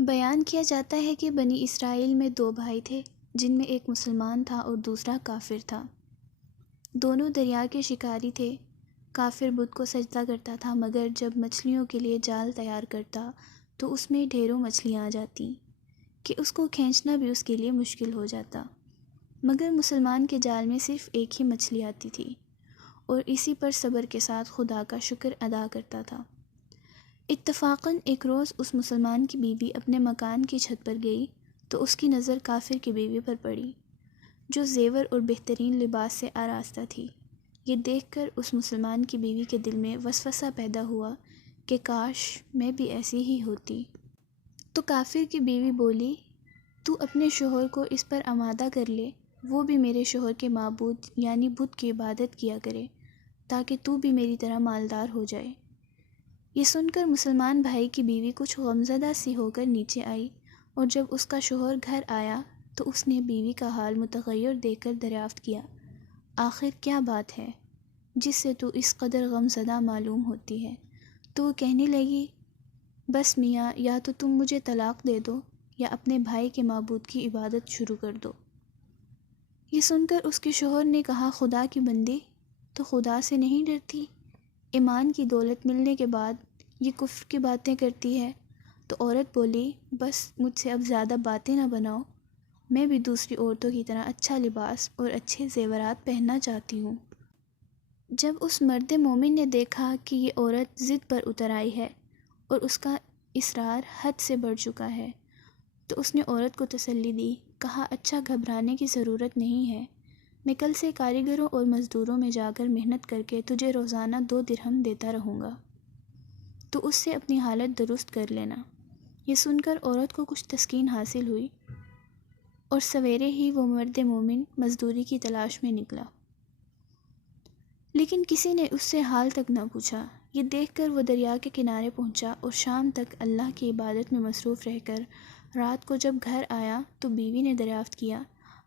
بیان کیا جاتا ہے کہ بنی اسرائیل میں دو بھائی تھے، جن میں ایک مسلمان تھا اور دوسرا کافر تھا۔ دونوں دریا کے شکاری تھے۔ کافر بت کو سجدہ کرتا تھا، مگر جب مچھلیوں کے لیے جال تیار کرتا تو اس میں ڈھیروں مچھلیاں آ جاتیں کہ اس کو کھینچنا بھی اس کے لیے مشکل ہو جاتا، مگر مسلمان کے جال میں صرف ایک ہی مچھلی آتی تھی اور اسی پر صبر کے ساتھ خدا کا شکر ادا کرتا تھا۔ اتفاقاً ایک روز اس مسلمان کی بیوی اپنے مکان کی چھت پر گئی تو اس کی نظر کافر کی بیوی پر پڑی، جو زیور اور بہترین لباس سے آراستہ تھی۔ یہ دیکھ کر اس مسلمان کی بیوی کے دل میں وسوسہ پیدا ہوا کہ کاش میں بھی ایسی ہی ہوتی۔ تو کافر کی بیوی بولی، تو اپنے شوہر کو اس پر آمادہ کر لے، وہ بھی میرے شوہر کے معبود یعنی بت کی عبادت کیا کرے، تاکہ تو بھی میری طرح مالدار ہو جائے۔ یہ سن کر مسلمان بھائی کی بیوی کچھ غمزدہ سی ہو کر نیچے آئی، اور جب اس کا شوہر گھر آیا تو اس نے بیوی کا حال متغیر دیکھ کر دریافت کیا، آخر کیا بات ہے جس سے تو اس قدر غمزدہ معلوم ہوتی ہے؟ تو وہ کہنے لگی، بس میاں، یا تو تم مجھے طلاق دے دو یا اپنے بھائی کے معبود کی عبادت شروع کر دو۔ یہ سن کر اس کے شوہر نے کہا، خدا کی بندی، تو خدا سے نہیں ڈرتی؟ ایمان کی دولت ملنے کے بعد یہ کفر کی باتیں کرتی ہے۔ تو عورت بولی، بس مجھ سے اب زیادہ باتیں نہ بناؤ، میں بھی دوسری عورتوں کی طرح اچھا لباس اور اچھے زیورات پہننا چاہتی ہوں۔ جب اس مرد مومن نے دیکھا کہ یہ عورت ضد پر اتر آئی ہے اور اس کا اصرار حد سے بڑھ چکا ہے، تو اس نے عورت کو تسلی دی، کہا، اچھا، گھبرانے کی ضرورت نہیں ہے، میں کل سے کاریگروں اور مزدوروں میں جا کر محنت کر کے تجھے روزانہ 2 درہم دیتا رہوں گا، تو اس سے اپنی حالت درست کر لینا۔ یہ سن کر عورت کو کچھ تسکین حاصل ہوئی، اور سویرے ہی وہ مرد مومن مزدوری کی تلاش میں نکلا، لیکن کسی نے اس سے حال تک نہ پوچھا۔ یہ دیکھ کر وہ دریا کے کنارے پہنچا اور شام تک اللہ کی عبادت میں مصروف رہ کر رات کو جب گھر آیا تو بیوی نے دریافت کیا،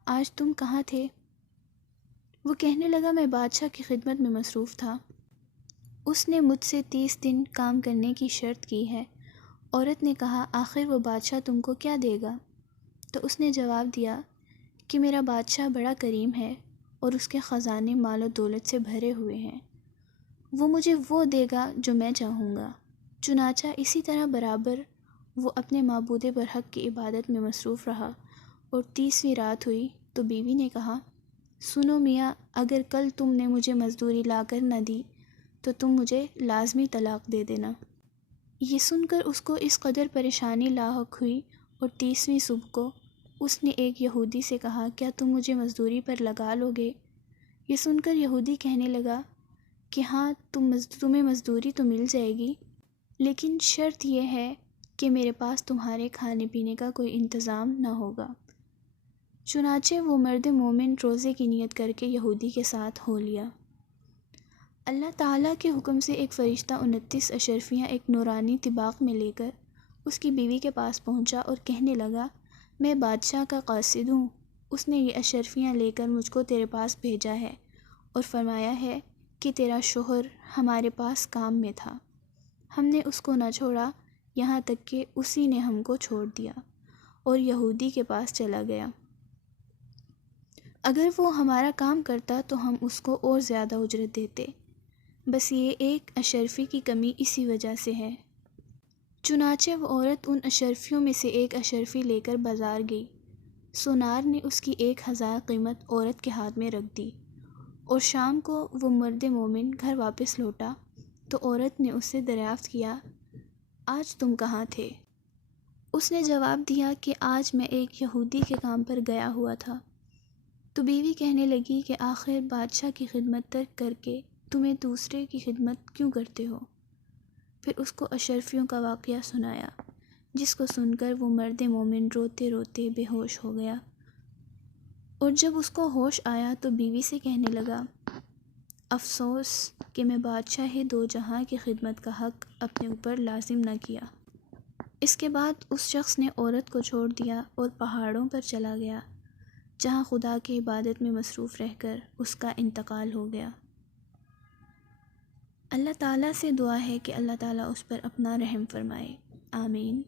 آج تم کہاں تھے؟ وہ کہنے لگا، میں بادشاہ کی خدمت میں مصروف تھا، اس نے مجھ سے 30 دن کام کرنے کی شرط کی ہے۔ عورت نے کہا، آخر وہ بادشاہ تم کو کیا دے گا؟ تو اس نے جواب دیا کہ میرا بادشاہ بڑا کریم ہے اور اس کے خزانے مال و دولت سے بھرے ہوئے ہیں، وہ مجھے وہ دے گا جو میں چاہوں گا۔ چنانچہ اسی طرح برابر وہ اپنے معبود برحق کی عبادت میں مصروف رہا، اور 30ویں رات ہوئی تو بیوی نے کہا، سنو میاں، اگر کل تم نے مجھے مزدوری لا کر نہ دی تو تم مجھے لازمی طلاق دے دینا۔ یہ سن کر اس کو اس قدر پریشانی لاحق ہوئی، اور 30ویں صبح کو اس نے ایک یہودی سے کہا، کیا تم مجھے مزدوری پر لگا لو گے؟ یہ سن کر یہودی کہنے لگا کہ ہاں، تمہیں مزدوری تو مل جائے گی، لیکن شرط یہ ہے کہ میرے پاس تمہارے کھانے پینے کا کوئی انتظام نہ ہوگا۔ چنانچہ وہ مرد مومن روزے کی نیت کر کے یہودی کے ساتھ ہو لیا۔ اللہ تعالیٰ کے حکم سے ایک فرشتہ 29 اشرفیاں ایک نورانی طباق میں لے کر اس کی بیوی کے پاس پہنچا اور کہنے لگا، میں بادشاہ کا قاصد ہوں، اس نے یہ اشرفیاں لے کر مجھ کو تیرے پاس بھیجا ہے اور فرمایا ہے کہ تیرا شوہر ہمارے پاس کام میں تھا، ہم نے اس کو نہ چھوڑا یہاں تک کہ اسی نے ہم کو چھوڑ دیا اور یہودی کے پاس چلا گیا۔ اگر وہ ہمارا کام کرتا تو ہم اس کو اور زیادہ اجرت دیتے، بس یہ ایک اشرفی کی کمی اسی وجہ سے ہے۔ چنانچہ وہ عورت ان اشرفیوں میں سے ایک اشرفی لے کر بازار گئی۔ سونار نے اس کی 1000 قیمت عورت کے ہاتھ میں رکھ دی، اور شام کو وہ مرد مومن گھر واپس لوٹا تو عورت نے اس سے دریافت کیا، آج تم کہاں تھے؟ اس نے جواب دیا کہ آج میں ایک یہودی کے کام پر گیا ہوا تھا۔ تو بیوی کہنے لگی کہ آخر بادشاہ کی خدمت ترک کر کے تمہیں دوسرے کی خدمت کیوں کرتے ہو؟ پھر اس کو اشرفیوں کا واقعہ سنایا، جس کو سن کر وہ مرد مومن روتے روتے بے ہوش ہو گیا، اور جب اس کو ہوش آیا تو بیوی سے کہنے لگا، افسوس کہ میں بادشاہ 2 جہاں کی خدمت کا حق اپنے اوپر لازم نہ کیا۔ اس کے بعد اس شخص نے عورت کو چھوڑ دیا اور پہاڑوں پر چلا گیا، جہاں خدا کی عبادت میں مصروف رہ کر اس کا انتقال ہو گیا۔ اللہ تعالیٰ سے دعا ہے کہ اللہ تعالیٰ اس پر اپنا رحم فرمائے، آمین۔